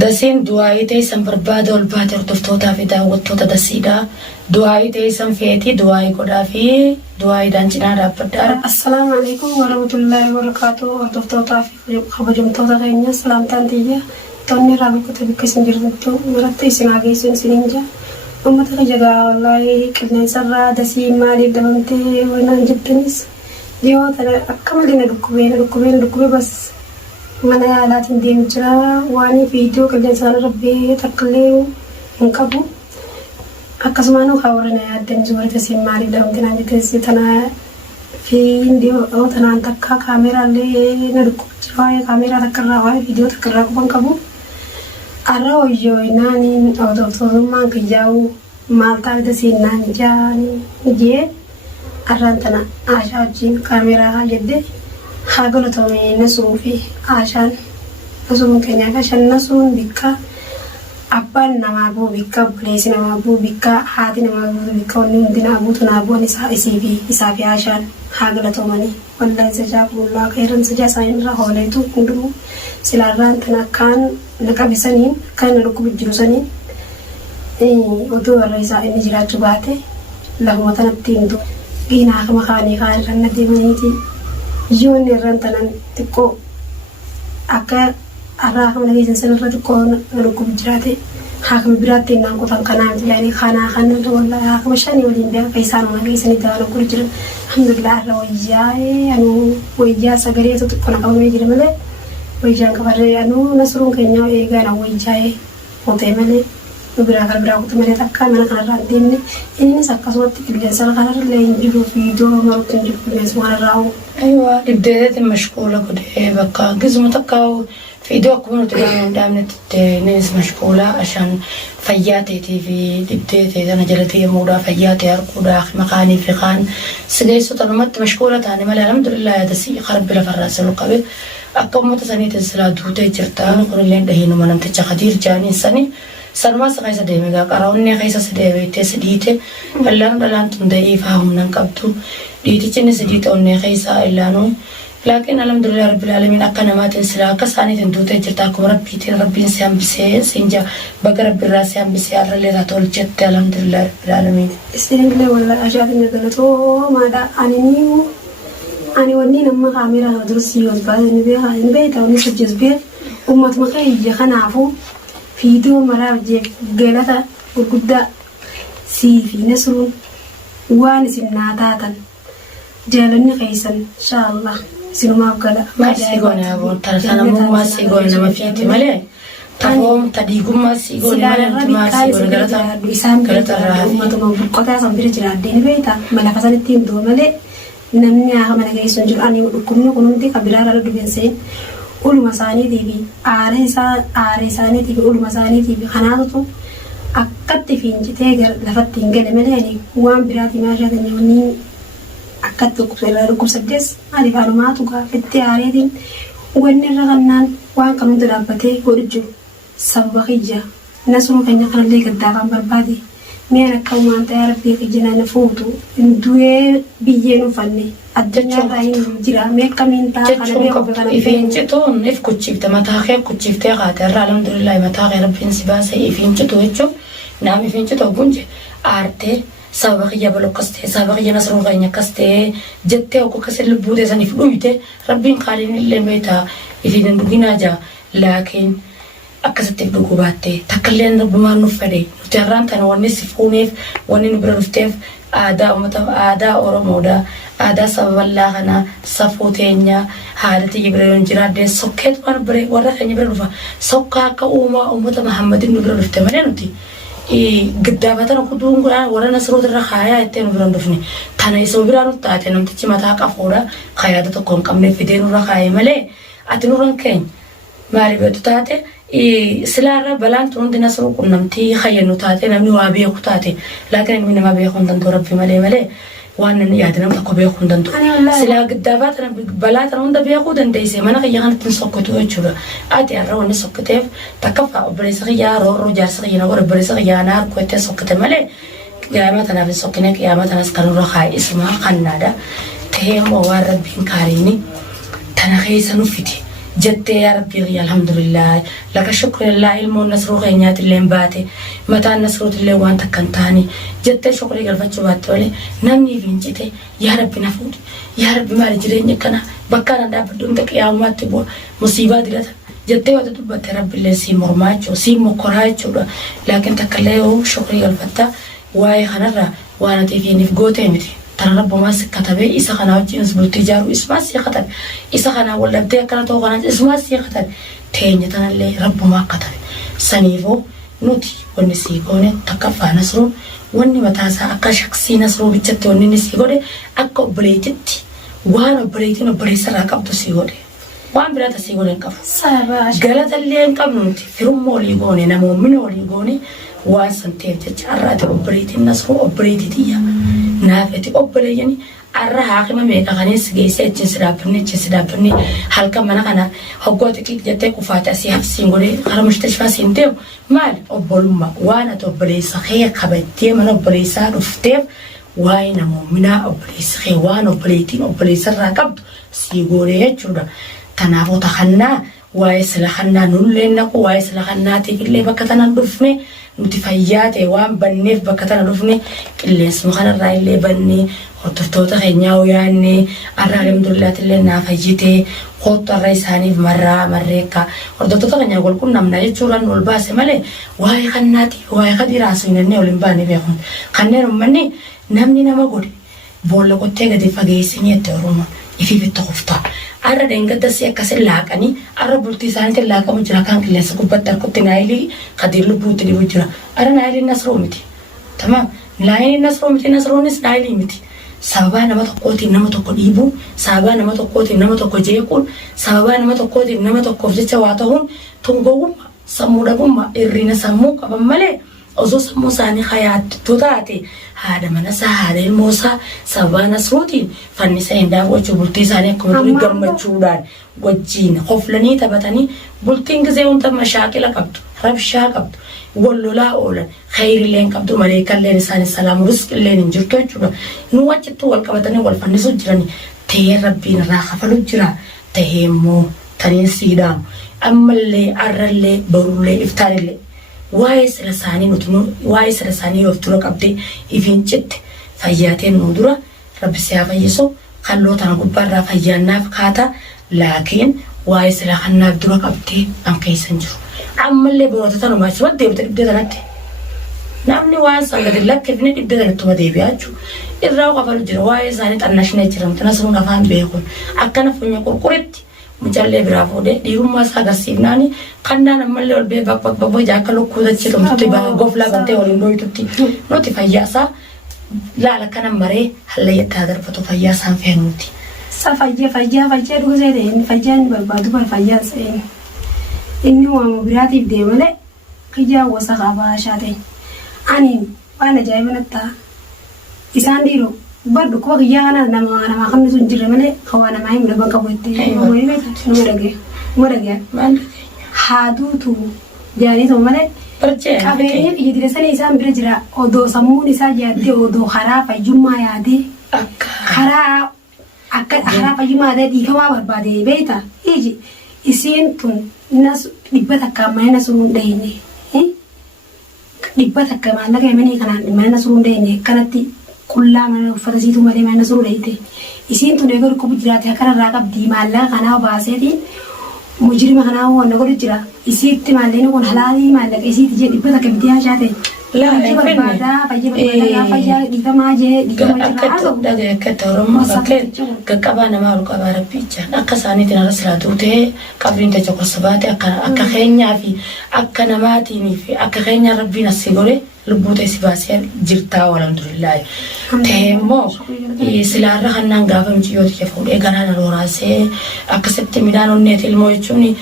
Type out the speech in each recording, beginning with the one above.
Dasiin du'aayii ta'eessan barbaada ol baate hordoftootaa fi daawwattoota dasiidha. Du'aayii ta'eessan feetii du'aayii godhaa fi du'aayiidhaan cinaa dhaabbadhaa. Assalaamu alaikum warahmatullahi wabarakatuh. Hordoftootaa fi kabajamtoota keenya salaamtaan tiyya. Toonni irraa boqote bakka isin jirtu maratti isin hageessuun isiniin jira. Uummata jagaa wallaahi qilleensarraa dasii maaliif dhabamtee wanaan jettanis yoo ta'e akka malee na dhukkubee bas. Mana yaalaatiin deemu jira waan viidiyoo qilleensaan rabbee takkaillee hin qabu akkasumaan hawrana yaaddan suurata siin maaliif dhabamte naan jetteessi tanaa fi viidiyoo tanaan takka kaameraallee na dhukkuba jira waa'ee kaameraa takkarraa waa'ee viidiyoo takkarraa quban qabu arra hoyyoo naaniin odoftootummaan kiyyaa'u maal taa'ee siin naan jaanii jee arraan tana aashaa wajjin kaameraa jedde hagalo tome nasuufi ashan nasuun kenya kashan nasuun bikka abban nama bu bikka bulesi nama bu bikka hati nama bu bikka wonni ndina abutu na bu ni sa isafi ashan hagalo tomani wallahi sajabullah khairan sajasain ra holetu kundu silaran tanakan nakabisanin kan rukubi jirusani odo raisa ini jiratu bate lahuma tanattindu gina kama khani khan nadimiti Yoon irraan tanan xiqqoo akka arraa kan nageessan sanarra xiqqoo dhukkubi jiraate haakama biraatti innaan qotan kanaan yaani kanaa kanarra wallaahi haakama shanii waliin beekaa kan isaan nageessanii daala gurra jiran alhamdulillah arra wayyaa'ee anuu wayyaa sagaleetu xiqqoo na qabamee jira malee wayyaan qabarree anuu nasruun keenyaa eegaan wayyaa'ee mootee malee biraa kan biraa kutu malee takka mana kanarraa hin deemne innis akkasumatti qilleensa kanarra hin jiru viidiyoo maruutti hin jiru qilleensa kanarraa أيوة بديت مشغولة كده بقى جزء متقاو فيديو كمان تقولون دامنة ناس مشغولة عشان فياتي تي في بديت أنا جلتي مودا فياتي أركودا مكاني في خان سجى صوت المت مشغولة تاني مال الحمد لله هذا شيء خرب بلا فراس القبل أكم متساني تسلا دوتة جرتان كل اللي عنده ما نمت تجاهدير جاني سني سرما سقيس ديمي كاراوني خيسة سديوي تسديته اللان دلان تندي فهم ننكبتو ديتي تشني سديته أني خيسة إلانو لكن الحمد لله رب العالمين أكنا ما تنسلا كساني تندوتة جرتاكم ربي سيام بسي سينجا بقرب بالراس سيام بسي على اللي راتول جت الحمد لله رب العالمين استنقل ولا أجاد النقلتو ماذا أنينيو أنا ودني لما كاميرا درسي وزباد نبيها نبيت أو نسجز بيه أمة مخيجة خنافو فيديو مرابجة قلتا وقدا سيفي نسرون وانس الناتاتا جالني قيسا إن شاء الله سينما وقلا ما سيقون يا أبو ترسانا مو ما سيقون ما فيتي ملي تقوم تديقون ما سيقون ما سيقون قلتا راهي أمة مبقوطة صنبير جرادين بيتا ملافسان التين دو ملي نمني آخر ملكي يسنجل أني وكنو كنونتي قبلار على دوبنسين ulma isaaniitii fi aaree isaaniitii fi ulma isaaniitii fi kanaatu akkatti fiincitee lafatti hin gale malee waan biraatii maashaatiin nyaanni akkatti dhukkubsaddees maaliif haalumaatu gaafettee aareetiin wanni irra kannaan waan kanuutu dhaabbatee godhu jiru sababa kiyya nasruu keenya kanallee gaddaafaan barbaade mi'aan akka uumaan ta'ee rabbii kiyya na fuutu du'ee biyyeen uffanne addunyaa baay'een jira meeqamiin ta'a kana beeku kana ifiinchituun if kuchifte mataa kee kuchiftee haate irraa alhamdulillah mataa kee rabbiin si baasee ifiinchitu jechuun naam ifiinchitu gunje aartee sababa kiyya balokkaste sababa kiyya nasruu keenya akkaste jettee okko akkasii lubbuu teessaniif dhuyte rabbiin qaaliin illee beektaa ifiin hin dhuginaa jaa laakiin akkasitti dhuguu baatte takkallee rabbumaan nuuf fedhe nuti har'aan tana wanni si fuuneef wanni nu bira dhufteef aadaa Oromoodha. Aadaa sababallaa kana safuu teenya haala tiyya bira yoon jiraadde sokkeet waan bire warra keenya bira dhufa sokkaa akka uummata Muhammadin nu bira dhufte malee nuti giddaafatan kuduun godhaan warra nasroota irra kaayaa ittee nu bira dhufne tana isa biraa nu taate namtichi mataa qafuudha kaayaata tokko hin qabne fidee nurra kaayee malee ati nurran keenya maali beektu taate silaarra balaan tun hundi nasruu qunnamtii hayyannu taate namni waa beeku taate laakiin namni nama beeku hin danda'u rabbi malee waan inni yaadana tokko beeku hin danda'u silaa giddaafatan balaa tan hunda beekuu dandeesse mana kiyya kanatti sokkotu jechuudha ati har'a wanni sokkoteef takkaffaa obboleessa kiyyaa roorroo jaarsa kiyya na godha obboleessa kiyyaa na harkoo ittee sokkote malee qiyaama tanaaf hin sokkine qiyaama tanas kan nurra kaa'e isuma kannaadha ta'ee immoo waan rabbiin kaariini tana keessa nuffiti جت يا ربي الحمد لله لك الشكر لله علم النصر غينات اللي باتي متى النصر اللي وانت كنتاني جت شكري قلبت باتولي نمني فينجتي يا ربي نفود يا ربي ما رجليني كنا بكرنا داب دونك يا ما تبو مصيبه دلت جت وتتبت ربي اللي سي مرماچو سي مكراچو لكن تكليو شكري قلبت واي خنرا وانا تيفيني في جوتي متي ترى رب ما سكتبه إذا كان وجه نسبة تجارو اسمه سيختن إذا كان ولا بدي كنا تو كان اسمه سيختن تاني تنا اللي رب ما كتب سنيفو نوتي ونسيقونه تكفى نصرو وني متاسا أكا شخصي نصرو بيجت وني نسيقونه أكو بريتتي وانا بريتنا بريسر أكاب تسيقونه وان بلا تسيقونه كفو قالت اللي انكم نوتي فيرم موليقونه نمو من موليقونه واسنتيف تجارات أوبريتي نصرو أوبريتي تيا نافتي أوبري يعني أرها حكي ما ميكا خانيس جيسة جسدابني هل كمان أنا هقولك كي جتة كفاتة سياف سينغولي خرا مستشفى سينتيو مال أوبرما وانا توبري سخية كبتي من أوبري سارفتيف وانا مؤمنة أوبري سخي وانا أوبريتين أوبري سراكب سيغوري جودا تنافو تخنا وايس لخنا نولينكو وايس لخنا تيجي بكتنا ندفني نتفايات وان بنيف بكتنا ندفني اللي اسمه خنا الرأي اللي بني وتفتوتا خينياو يعني الحمد لله اللي نافجيتي خط الرئيساني مرة مريكا وردتوتا خينياو قول كنا من يجوران والباس ماله وهاي خناتي وهاي خدي راسين النيو لمباني بيخون خنير مني نمني نمغوري بولا كتيجا دي فاجيسيني تروما يفي بتخفتا أرى دينك تسيا كسر لاكني أرى بولتي سانت لاكا مجرا كان كلاس كوبتر كنت نايلي قدير لبوت دي مجرا أرى نايلي نصرومتي تمام نايلي نصرومتي نايلي متي سببا نما تقوتي نما تقوليبو سببا نما تقوتي نما تقوجيكون سببا نما تقوتي نما تقوفجي تواتهم تنقوم سمودهم إرينا سموك أبملي أزو سمو ساني خيات تطاتي هذا منسا هذا الموسى سببا نصروتي فالنساء دا وجه بلتي ساني كمدري قمتشودان وجين خفلني تبتني بلتين كزيون تب مشاكل قبض ربشا قبض ولو لا أولا خير لين قبض مليكا لين ساني سلام رزق لين انجرتو جدا نواجتو والقبطني والفنسو جراني تيه ربين راخ فلو جرا تهيمو تنين سيدام أما اللي أرى اللي برو اللي افتار اللي وايس رساني نتنو وايس رساني يفتلو قبضي إفين جت فياتين نودرا رب سيافا يسو خلو تنقب برا فيانا فقاتا لكن وايس رخنا بدرا قبضي أم كيسن جرو أما اللي بروتتانو ماشي ودي بتبدأ تنتي نامني وايس أنقذ لك كيفني تبدأ تنتو ودي بياتشو إراو قفل جرو وايس أنت أنشنا جرم تنسرون أفهم بيكون أكنا فنيا قرقرتي مجلة برافو ده ديهم ما ساعة سيناني كنا نملي والبي بابا جاكلو كودا تشيلهم تبى غفلة بنتي ولندوي تبتي نوتي فياسا لا لكنا مري هلا يتهدر فتو فياسا فهمتي فجأة دوزة ده إن فجأة بربادو بالفجأة إن إنه مبراتي بدي ملء كجا وسخابا شاتين أني وأنا جاي من التا إسان ديرو برضو كوا كيانا nama kami sunjir mana kawan nama ini udah bangka buat ini mana hadu tu jadi tu mana kabelnya jadi rasanya isam berjera odo samu nisa jadi odo khara pajuma ya de khara pajuma ada di kama berbeda beta isin tu nas dibatak kamai nasurun deh ini dibatak kamai lagi mana kanan mana nasurun deh ini kanati كلها من فرزيتو مالي ما نزرو ليته يسين تنقول كوبجرات هكذا راقب دي مالا خناو باسيتي مجرم خناو نقول جرا يسين تمالي نقول حلالي مالك يسين تجي بدك بديها جاتي لا فجأة دي كما جي أكيد ده كترم أكيد ككبانا ما لك أبارك بيجا أكساني تنا رسلاتو te كابرين تجوك السباتة أكخينيا في أكنماتي في أكخينيا ربنا سيقولي لبوتة سباسير جرتا والحمد لله تهمو سلارة خنان غافم جيوت كفول إيجانا نوراسه أكسبت ميدان النت الموجوني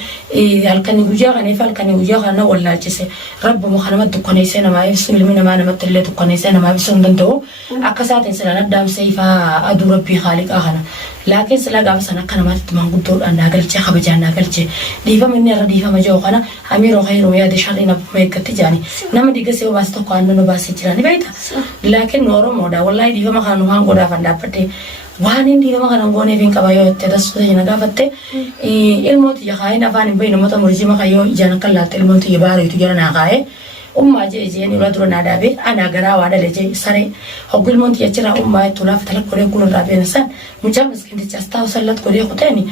هالكني وجا غني فالكني وجا غنا ولا جسه رب مخنمت دكاني سنة ما يفسم لمن ما نمت اللي دكاني سنة ما يفسم دندو أكسات إنسان ندم سيفا أدور ربي خالق أغنا لكن سلا غاف سنة كنا ما تتمنى قدور أن ناقلتي خبجان ناقلتي ديفا مني رديفا ما جو غنا أمير وخير ويا دشارينا بميك تجاني نما ديجسي وباستو كأنه نباسي جراني بيتا لكن نورو مودا والله ديفا ما كانوا هان قدا فندا بتي waan inni nama kana goonee fi qabayoo itti tasfute jina gaafatte ilmooti yaqaa'in afaan hin bahin namoota murjii makayyoo ijaan akka laatte ilmooti yabaariitu jira naa kaa'ee ummaa jee jeen irra dura naa dhaabee anaa garaa waa dhale jee saree hoggu ilmooti jechira ummaa itti laaf talak godhee kun irraa beensan mucaa miskinticha asxaa sallat godhee kuteeni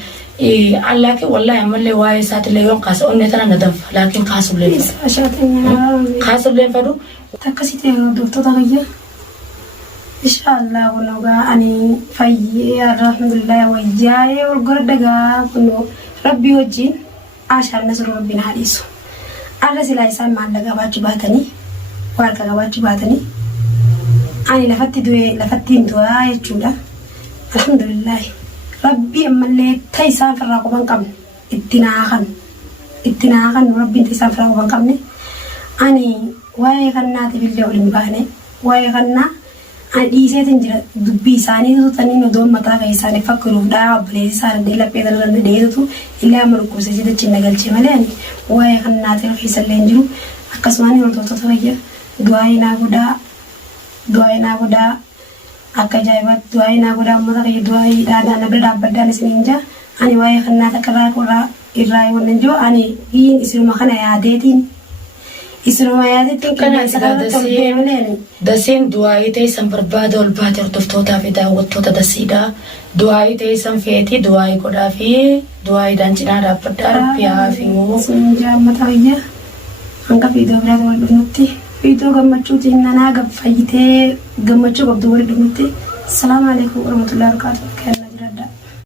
allaakin wallahi ammallee waa'ee isaatiillee yoon kaasa onnee tana na danfa laakin kaasubleen fedhu takkasitti doktora kiyya inshallah wanoga ani fayye alhamdulillah wajjaye urgor daga kuno rabbi wajjin ashar nasru rabbina hadisu alla sila isan man daga wajibatani warka ga wajibatani ani lafatti du'a yechuda alhamdulillah rabbi amalle taysan farra ko ban kam ittinaakan rabbi taysan farra ko ban kamne ani waye kannati bille ulim bane waye kanna dhiiseetiin jira dubbii isaanii tutanii nodoon mataa kan isaanii fakkiruuf dhaabbilee isaanii deela peedalaan deetutu illee amarkuuse jecha nagalchee malee ani waa'ee kan naatiin keessallee hin jiru akkasumaan wantoota fayya du'aa naa godhaa akka ajaa'ibaatti du'aa naa godhaa uummata kiyya du'aa dhaadhaan na bira dhaabbadhaan isiniin jaa ani waa'ee kan naata akka irraa waan jiru ani isinuma kana yaadeetiin isiruma yaadeetiin kana dasiin du'aa ta'e san barbaada ol baatee hordoftootaa fi daawwattoota dasiidha du'aa ta'e san feetii du'aa godhaa fi du'aa dhaan cinaa dhaabbadhaa rabbiyaa fi sun jaammata kiyya hanga fiidoo biraatti wal dhufnutti fiidoo gammachuutiin nanaa fayyitee gammachuu qabdu wal dhufnutti. Assalamu alaikum warahmatullahi wabarakatuh.